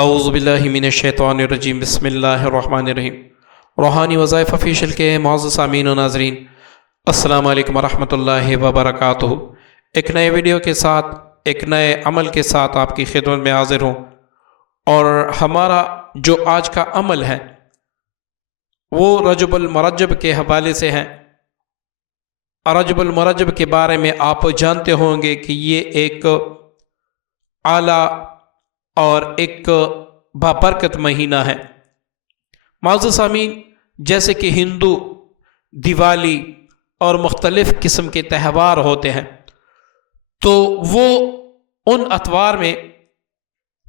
اعوذ باللہ من الشیطان الرجیم بسم اللہ الرحمن الرحیم۔ روحانی وظائف آفیشل کے معزز سامعین و ناظرین، السلام علیکم ورحمۃ اللہ وبرکاتہ۔ ایک نئے ویڈیو کے ساتھ، ایک نئے عمل کے ساتھ آپ کی خدمت میں حاضر ہوں، اور ہمارا جو آج کا عمل ہے وہ رجب المرجب کے حوالے سے ہے۔ رجب المرجب کے بارے میں آپ جانتے ہوں گے کہ یہ ایک اعلیٰ اور ایک بابرکت مہینہ ہے۔ معزز سامعین، جیسے کہ ہندو دیوالی اور مختلف قسم کے تہوار ہوتے ہیں، تو وہ ان اتوار میں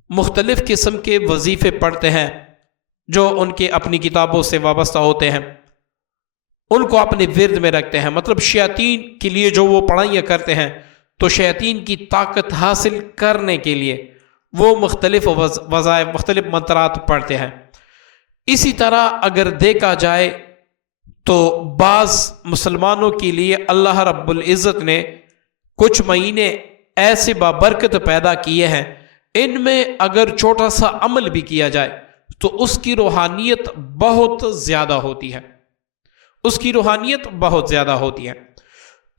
مختلف قسم کے وظیفے پڑھتے ہیں جو ان کے اپنی کتابوں سے وابستہ ہوتے ہیں، ان کو اپنے ورد میں رکھتے ہیں۔ مطلب شیاطین کے لیے جو وہ پڑھائیاں کرتے ہیں، تو شیاطین کی طاقت حاصل کرنے کے لیے وہ مختلف وظائف، مختلف منترات پڑھتے ہیں۔ اسی طرح اگر دیکھا جائے تو بعض مسلمانوں کے لیے اللہ رب العزت نے کچھ مہینے ایسے بابرکت پیدا کیے ہیں، ان میں اگر چھوٹا سا عمل بھی کیا جائے تو اس کی روحانیت بہت زیادہ ہوتی ہے، اس کی روحانیت بہت زیادہ ہوتی ہے۔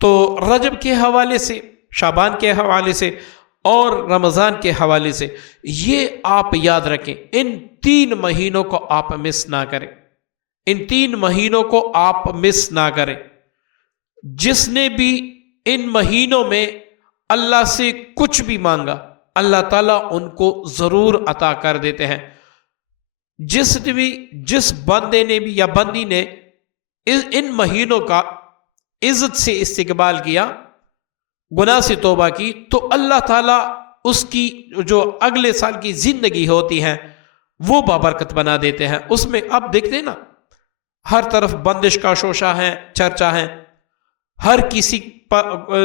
تو رجب کے حوالے سے، شعبان کے حوالے سے اور رمضان کے حوالے سے یہ آپ یاد رکھیں، ان 3 مہینوں کو آپ مس نہ کریں، ان 3 مہینوں کو آپ مس نہ کریں۔ جس نے بھی ان مہینوں میں اللہ سے کچھ بھی مانگا، اللہ تعالیٰ ان کو ضرور عطا کر دیتے ہیں۔ جس بندے نے بھی یا بندی نے ان مہینوں کا عزت سے استقبال کیا، گناہ سے توبہ کی، تو اللہ تعالیٰ اس کی جو اگلے سال کی زندگی ہوتی ہے وہ بابرکت بنا دیتے ہیں۔ اس میں آپ دیکھتے ہیں نا، ہر طرف بندش کا شوشہ ہے، چرچا ہے، ہر کسی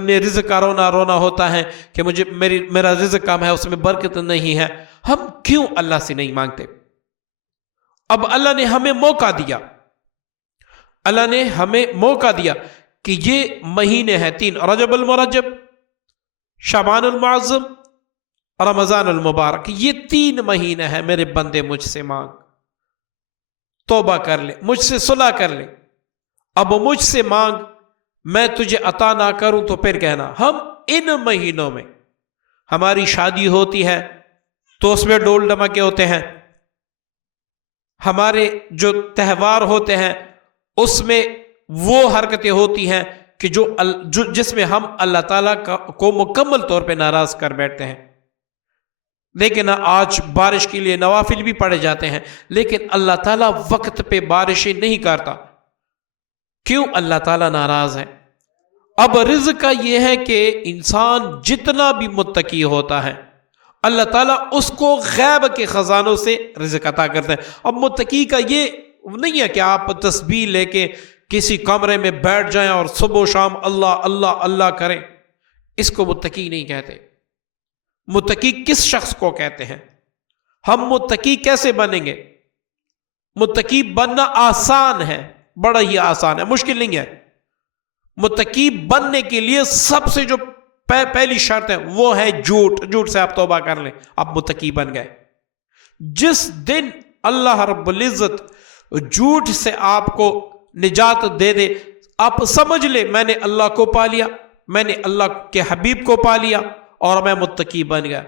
نے رزق کا رونا ہوتا ہے کہ میرا رزق کم ہے، اس میں برکت نہیں ہے۔ ہم کیوں اللہ سے نہیں مانگتے؟ اب اللہ نے ہمیں موقع دیا، اللہ نے ہمیں موقع دیا کہ یہ مہینے ہیں 3، رجب المرجب، شعبان المعظم، رمضان المبارک، یہ 3 مہینے ہیں۔ میرے بندے مجھ سے مانگ، توبہ کر لے، مجھ سے صلح کر لے۔ اب مجھ سے مانگ، میں تجھے عطا نہ کروں تو پھر کہنا۔ ہم ان مہینوں میں ہماری شادی ہوتی ہے تو اس میں ڈول ڈمکے ہوتے ہیں، ہمارے جو تہوار ہوتے ہیں اس میں وہ حرکتیں ہوتی ہیں کہ جس میں ہم اللہ تعالیٰ کو مکمل طور پہ ناراض کر بیٹھتے ہیں۔ لیکن آج بارش کے لیے نوافل بھی پڑھے جاتے ہیں، لیکن اللہ تعالیٰ وقت پہ بارشیں نہیں کرتا۔ کیوں اللہ تعالیٰ ناراض ہے؟ اب رزق کا یہ ہے کہ انسان جتنا بھی متقی ہوتا ہے، اللہ تعالیٰ اس کو غیب کے خزانوں سے رزق عطا کرتے ہیں۔ اب متقی کا یہ نہیں ہے کہ آپ تسبیح لے کے کسی کمرے میں بیٹھ جائیں اور صبح و شام اللہ اللہ اللہ کریں، اس کو متقی نہیں کہتے۔ متقی کس شخص کو کہتے ہیں؟ ہم متقی کیسے بنیں گے؟ متقی بننا آسان ہے، بڑا ہی آسان ہے، مشکل نہیں ہے۔ متقی بننے کے لیے سب سے جو پہلی شرط ہے وہ ہے جھوٹ سے آپ توبہ کر لیں، آپ متقی بن گئے۔ جس دن اللہ رب العزت جھوٹ سے آپ کو نجات دے دے، آپ سمجھ لے میں نے اللہ کو پا لیا، میں نے اللہ کے حبیب کو پا لیا اور میں متقی بن گیا۔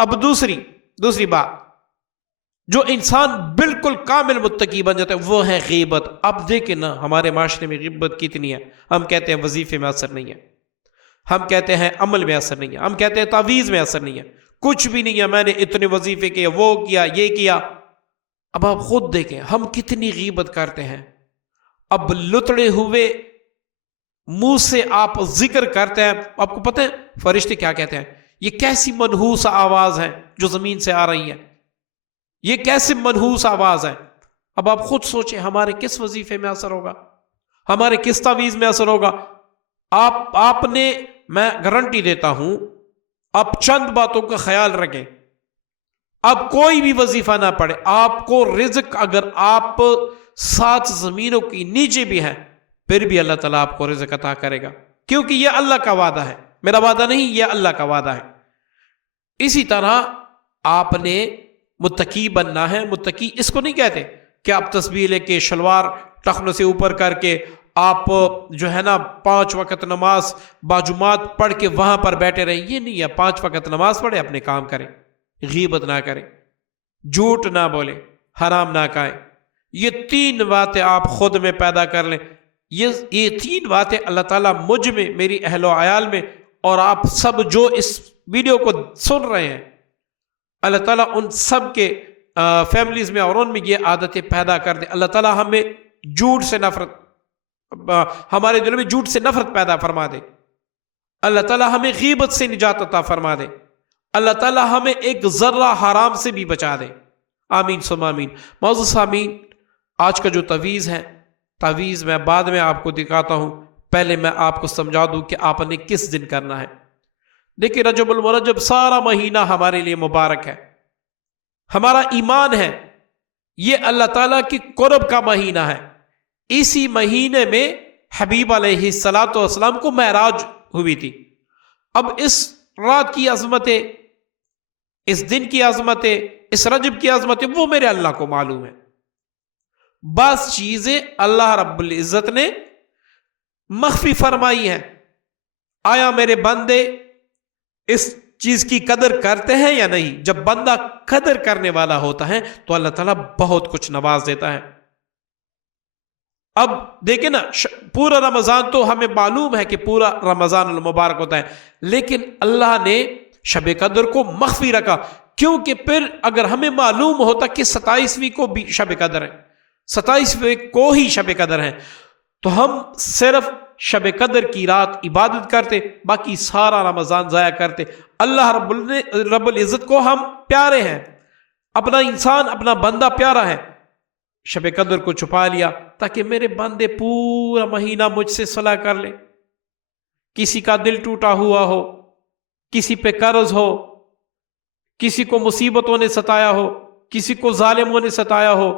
اب دوسری بات، جو انسان بالکل کامل متقی بن جاتا ہے وہ ہے غیبت۔ اب دیکھیں نا ہمارے معاشرے میں غیبت کتنی ہے۔ ہم کہتے ہیں وظیفے میں اثر نہیں ہے، ہم کہتے ہیں عمل میں اثر نہیں ہے، ہم کہتے ہیں تعویذ میں اثر نہیں ہے، کچھ بھی نہیں ہے، میں نے اتنے وظیفے کیے، وہ کیا، یہ کیا۔ اب آپ خود دیکھیں ہم کتنی غیبت کرتے ہیں۔ اب لتڑے ہوئے منہ سے آپ ذکر کرتے ہیں، آپ کو پتہ ہے فرشتے کیا کہتے ہیں؟ یہ کیسی منحوس آواز ہے جو زمین سے آ رہی ہے، یہ کیسی منحوس آواز ہے۔ اب آپ خود سوچیں ہمارے کس وظیفے میں اثر ہوگا، ہمارے کس تعویذ میں اثر ہوگا۔ آپ نے، میں گارنٹی دیتا ہوں، آپ چند باتوں کا خیال رکھیں۔ اب کوئی بھی وظیفہ نہ پڑے، آپ کو رزق اگر آپ 7 زمینوں کی نیچے بھی ہیں پھر بھی اللہ تعالیٰ آپ کو رزق عطا کرے گا، کیونکہ یہ اللہ کا وعدہ ہے، میرا وعدہ نہیں، یہ اللہ کا وعدہ ہے۔ اسی طرح آپ نے متقی بننا ہے. متقی اس کو نہیں کہتے کہ آپ تسبیح لے کے شلوار ٹخنوں سے اوپر کر کے آپ جو ہے نا 5 وقت نماز باجماعت پڑھ کے وہاں پر بیٹھے رہیں. یہ نہیں ہے. 5 وقت نماز پڑھے، اپنے کام کریں، غیبت نہ کریں، جھوٹ نہ بولیں، حرام نہ کھائیں. یہ 3 باتیں آپ خود میں پیدا کر لیں. یہ 3 باتیں اللہ تعالیٰ مجھ میں، میری اہل و عیال میں، اور آپ سب جو اس ویڈیو کو سن رہے ہیں، اللہ تعالیٰ ان سب کے فیملیز میں اور ان میں یہ عادتیں پیدا کر دے. اللہ تعالیٰ ہمیں جھوٹ سے نفرت، ہمارے دلوں میں جھوٹ سے نفرت پیدا فرما دے. اللہ تعالیٰ ہمیں غیبت سے نجات عطا فرما دے. اللہ تعالیٰ ہمیں ایک ذرہ حرام سے بھی بچا دے. آمین ثم آمین. معزز سامعین، آج کا جو تعویذ ہے، تعویذ میں بعد میں آپ کو دکھاتا ہوں. پہلے میں آپ کو سمجھا دوں کہ آپ نے کس دن کرنا ہے. دیکھیں، رجب المرجب سارا مہینہ ہمارے لیے مبارک ہے، ہمارا ایمان ہے. یہ اللہ تعالیٰ کی قرب کا مہینہ ہے. اسی مہینے میں حبیب علیہ الصلاۃ والسلام کو معراج ہوئی تھی. اب اس رات کی عظمتیں، اس دن کی عظمتیں، اس رجب کی عظمتیں وہ میرے اللہ کو معلوم ہے. بعض چیزیں اللہ رب العزت نے مخفی فرمائی ہیں. آیا میرے بندے اس چیز کی قدر کرتے ہیں یا نہیں؟ جب بندہ قدر کرنے والا ہوتا ہے تو اللہ تعالیٰ بہت کچھ نواز دیتا ہے. اب دیکھیں نا، پورا رمضان تو ہمیں معلوم ہے کہ پورا رمضان المبارک ہوتا ہے، لیکن اللہ نے شب قدر کو مخفی رکھا، کیونکہ پھر اگر ہمیں معلوم ہوتا کہ 27ویں کو بھی شب قدر ہے، 27ویں کو ہی شب قدر ہے، تو ہم صرف شب قدر کی رات عبادت کرتے، باقی سارا رمضان ضائع کرتے. اللہ رب العزت کو ہم پیارے ہیں، اپنا انسان، اپنا بندہ پیارا ہے. شب قدر کو چھپا لیا تاکہ میرے بندے پورا مہینہ مجھ سے صلح کر لے. کسی کا دل ٹوٹا ہوا ہو، کسی پہ قرض ہو، کسی کو مصیبتوں نے ستایا ہو، کسی کو ظالموں نے ستایا ہو،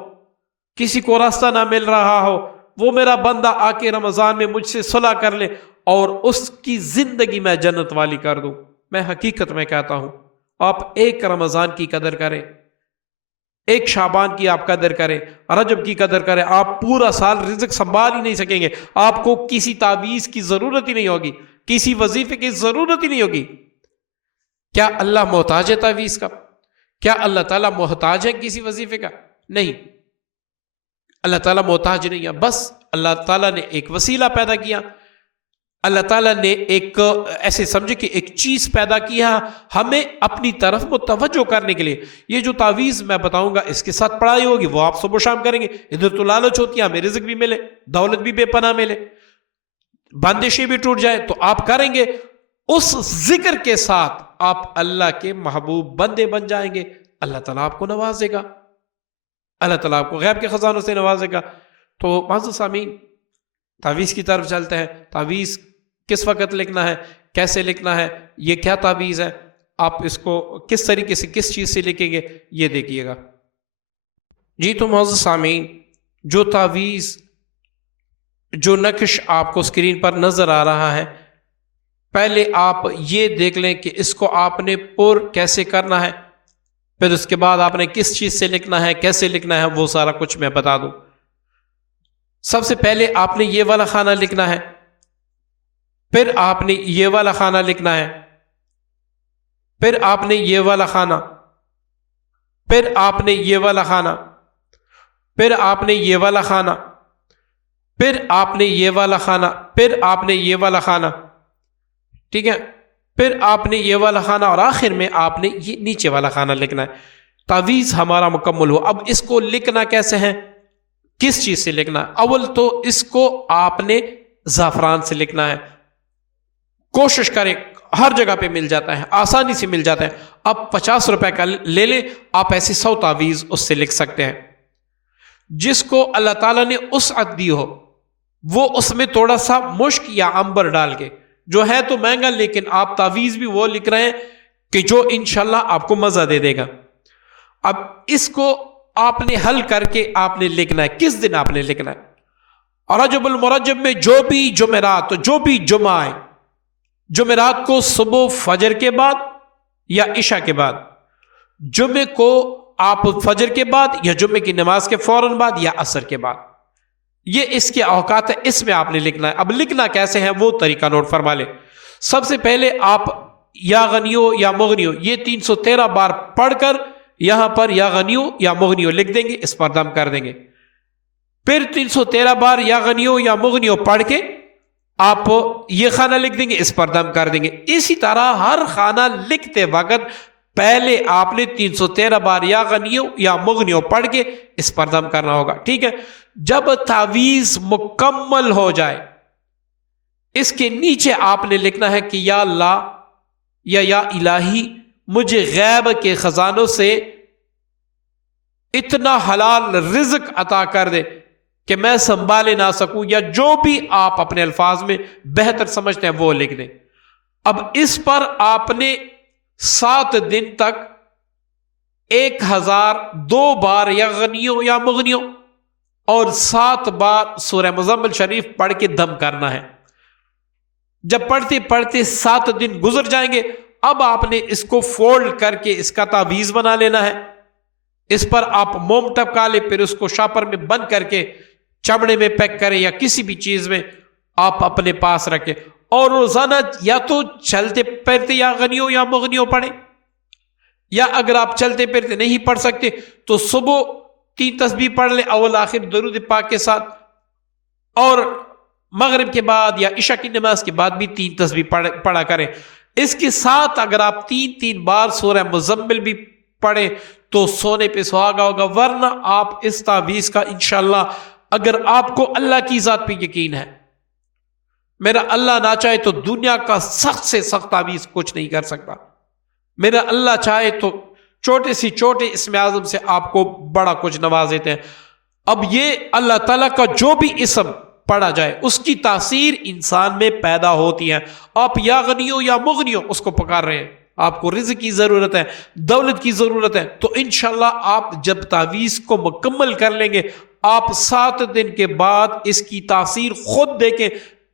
کسی کو راستہ نہ مل رہا ہو، وہ میرا بندہ آ کے رمضان میں مجھ سے صلح کر لے اور اس کی زندگی میں جنت والی کر دوں. میں حقیقت میں کہتا ہوں، آپ ایک رمضان کی قدر کریں، ایک شعبان کی آپ قدر کریں، رجب کی قدر کریں. آپ پورا سال رزق سنبھال ہی نہیں سکیں گے. آپ کو کسی تعویذ کی ضرورت ہی نہیں ہوگی، کسی وظیفے کی ضرورت ہی نہیں ہوگی. کیا اللہ محتاج ہے تعویذ کا؟ کیا اللہ تعالیٰ محتاج ہے کسی وظیفے کا؟ نہیں، اللہ تعالیٰ محتاج نہیں ہے. بس اللہ تعالیٰ نے ایک وسیلہ پیدا کیا، اللہ تعالیٰ نے ایک ایسے سمجھے کہ ایک چیز پیدا کیا ہمیں اپنی طرف متوجہ کرنے کے لیے. یہ جو تعویذ میں بتاؤں گا اس کے ساتھ پڑھائی ہوگی، وہ آپ صبح و شام کریں گے. ادھر تو لالچ ہوتی ہے ہمیں رزق بھی ملے، دولت بھی بے پناہ ملے، بندشیں بھی ٹوٹ جائے، تو آپ کریں گے. اس ذکر کے ساتھ آپ اللہ کے محبوب بندے بن جائیں گے. اللہ تعالیٰ آپ کو نوازے گا، اللہ تعالیٰ آپ کو غیب کے خزانوں سے نوازے گا. تو معزز سامعین، تعویذ کی طرف چلتے ہیں. تعویذ کس وقت لکھنا ہے، کیسے لکھنا ہے، یہ کیا تعویذ ہے، آپ اس کو کس طریقے سے، کس چیز سے لکھیں گے، یہ دیکھیے گا. جی تو معزز سامعین، جو تعویذ، جو نقش آپ کو اسکرین پر نظر آ رہا ہے، پہلے آپ یہ دیکھ لیں کہ اس کو آپ نے پر کیسے کرنا ہے، پھر اس کے بعد آپ نے کس چیز سے لکھنا ہے، کیسے لکھنا ہے، وہ سارا کچھ میں بتا دوں. سب سے پہلے آپ نے یہ والا خانہ لکھنا ہے، پھر آپ نے یہ والا خانہ لکھنا ہے، پھر آپ نے یہ والا خانہ، پھر آپ نے یہ والا خانہ، پھر آپ نے یہ والا خانہ، پھر آپ نے یہ والا خانہ، پھر آپ نے یہ والا خانہ، ٹھیک ہے، پھر آپ نے یہ والا خانہ، اور آخر میں آپ نے یہ نیچے والا خانہ لکھنا ہے. تعویذ ہمارا مکمل ہو. اب اس کو لکھنا کیسے ہے، کس چیز سے لکھنا ہے؟ اول تو اس کو آپ نے زعفران سے لکھنا ہے. کوشش کریں، ہر جگہ پہ مل جاتا ہے، آسانی سے مل جاتا ہے. آپ 50 روپے کا لے لیں، آپ ایسے 100 تعویذ اس سے لکھ سکتے ہیں. جس کو اللہ تعالیٰ نے وسعت دی ہو وہ اس میں تھوڑا سا مشک یا عنبر ڈال کے، جو ہے تو مہنگا لیکن آپ تعویذ بھی وہ لکھ رہے ہیں کہ جو انشاءاللہ آپ کو مزہ دے دے گا. اب اس کو آپ نے حل کر کے آپ نے لکھنا ہے. کس دن آپ نے لکھنا ہے؟ اور رجب المرجب میں جو بھی جمعرات، جو بھی جمعہ آئے، جمعرات کو صبح فجر کے بعد یا عشاء کے بعد، جمعے کو آپ فجر کے بعد یا جمعے کی نماز کے فوراً بعد یا عصر کے بعد، یہ اس کے اوقات ہے، اس میں آپ نے لکھنا ہے۔ اب لکھنا کیسے ہے وہ طریقہ نوٹ فرما لیں۔ سب سے پہلے آپ یا غنیو یا مغنیو یہ 313 بار پڑھ کر یہاں پر یا غنیو یا مغنیو لکھ دیں گے، اس پر دم کر دیں گے۔ پھر 313 بار یا غنیو یا مغنیو پڑھ کے آپ یہ خانہ لکھ دیں گے، اس پر دم کر دیں گے۔ اسی طرح ہر خانہ لکھتے وقت پہلے آپ نے 313 بار یا غنیو یا مغنیو پڑھ کے اس پر دم کرنا ہوگا، ٹھیک ہے۔ جب تعویذ مکمل ہو جائے اس کے نیچے آپ نے لکھنا ہے کہ یا اللہ یا الہی مجھے غیب کے خزانوں سے اتنا حلال رزق عطا کر دے کہ میں سنبھالے نہ سکوں، یا جو بھی آپ اپنے الفاظ میں بہتر سمجھتے ہیں وہ لکھ دیں۔ اب اس پر آپ نے 7 دن تک 1002 بار یا غنیوں یا مغنیوں اور 7 بار سورہ مزمل شریف پڑھ کے دم کرنا ہے۔ جب پڑھتے پڑھتے 7 دن گزر جائیں گے، اب آپ نے اس کو فولڈ کر کے اس کا تعویذ بنا لینا ہے۔ اس پر آپ موم ٹپکا لیں، پھر اس کو شاپر میں بند کر کے چمڑے میں پیک کریں یا کسی بھی چیز میں آپ اپنے پاس رکھیں، اور روزانہ یا تو چلتے پھرتے یا غنیوں یا مغنیوں پڑھیں، یا اگر آپ چلتے پھرتے نہیں پڑھ سکتے تو صبح 3 تسبیح پڑھ لیں اول آخر درود پاک کے ساتھ، اور مغرب کے بعد یا عشاء کی نماز کے بعد بھی 3 تسبیح پڑھا کریں۔ اس کے ساتھ اگر آپ 3 بار سورہ مزمل بھی پڑھیں تو سونے پہ سہاگا ہوگا، ورنہ آپ اس تعویذ کا انشاءاللہ اگر آپ کو اللہ کی ذات پہ یقین ہے، میرا اللہ نہ چاہے تو دنیا کا سخت سے سخت تعویذ کچھ نہیں کر سکتا، میرا اللہ چاہے تو چھوٹے سے چھوٹے اسم اعظم سے آپ کو بڑا کچھ نواز دیتے ہیں۔ اب یہ اللہ تعالیٰ کا جو بھی اسم پڑھا جائے اس کی تاثیر انسان میں پیدا ہوتی ہے۔ آپ یا غنیوں یا مغنیوں اس کو پکار رہے ہیں، آپ کو رزق کی ضرورت ہے، دولت کی ضرورت ہے، تو انشاءاللہ آپ جب تعویذ کو مکمل کر لیں گے، آپ 7 دن کے بعد اس کی تاثیر خود دیکھیں،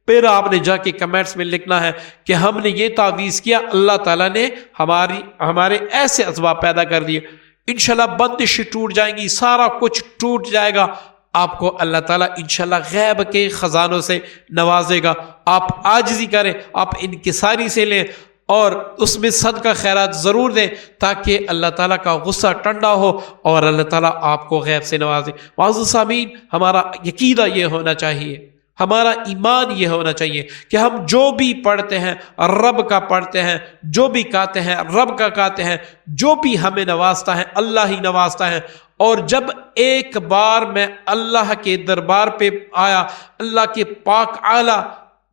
پھر آپ نے جا کے کمنٹس میں لکھنا ہے کہ ہم نے یہ تعویذ کیا، اللہ تعالیٰ نے ہمارے ایسے اسباب پیدا کر دیے۔ انشاءاللہ بندشیں ٹوٹ جائیں گی، سارا کچھ ٹوٹ جائے گا، آپ کو اللہ تعالیٰ انشاءاللہ غیب کے خزانوں سے نوازے گا۔ آپ عاجزی کریں، آپ انکساری سے لیں، اور اس میں صدقہ خیرات ضرور دیں تاکہ اللہ تعالیٰ کا غصہ ٹھنڈا ہو اور اللہ تعالیٰ آپ کو غیب سے نوازے۔ معزز سامعین، ہمارا عقیدہ یہ ہونا چاہیے، ہمارا ایمان یہ ہونا چاہیے کہ ہم جو بھی پڑھتے ہیں رب کا پڑھتے ہیں، جو بھی کہتے ہیں رب کا کہتے ہیں، جو بھی ہمیں نوازتا ہے اللہ ہی نوازتا ہے۔ اور جب ایک بار میں اللہ کے دربار پہ آیا، اللہ کے پاک اعلیٰ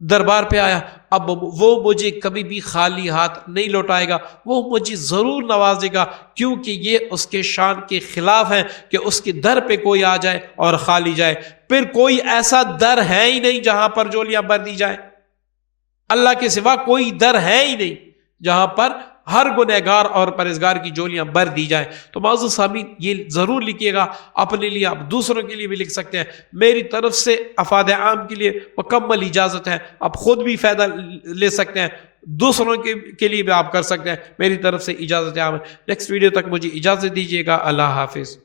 دربار پہ آیا، اب وہ مجھے کبھی بھی خالی ہاتھ نہیں لوٹائے گا، وہ مجھے ضرور نوازے گا، کیونکہ یہ اس کے شان کے خلاف ہے کہ اس کے در پہ کوئی آ جائے اور خالی جائے۔ پھر کوئی ایسا در ہے ہی نہیں جہاں پر جولیاں بھر دی جائیں، اللہ کے سوا کوئی در ہے ہی نہیں جہاں پر ہر گنہگار اور پرہیزگار کی جولیاں بھر دی جائیں۔ تو معزز سامعین، یہ ضرور لکھیے گا، اپنے لیے، آپ دوسروں کے لیے بھی لکھ سکتے ہیں۔ میری طرف سے افاد عام کے لیے مکمل اجازت ہے، آپ خود بھی فائدہ لے سکتے ہیں، دوسروں کے لیے بھی آپ کر سکتے ہیں۔ میری طرف سے اجازت عام ہے۔ نیکسٹ ویڈیو تک مجھے اجازت دیجیے گا۔ اللہ حافظ۔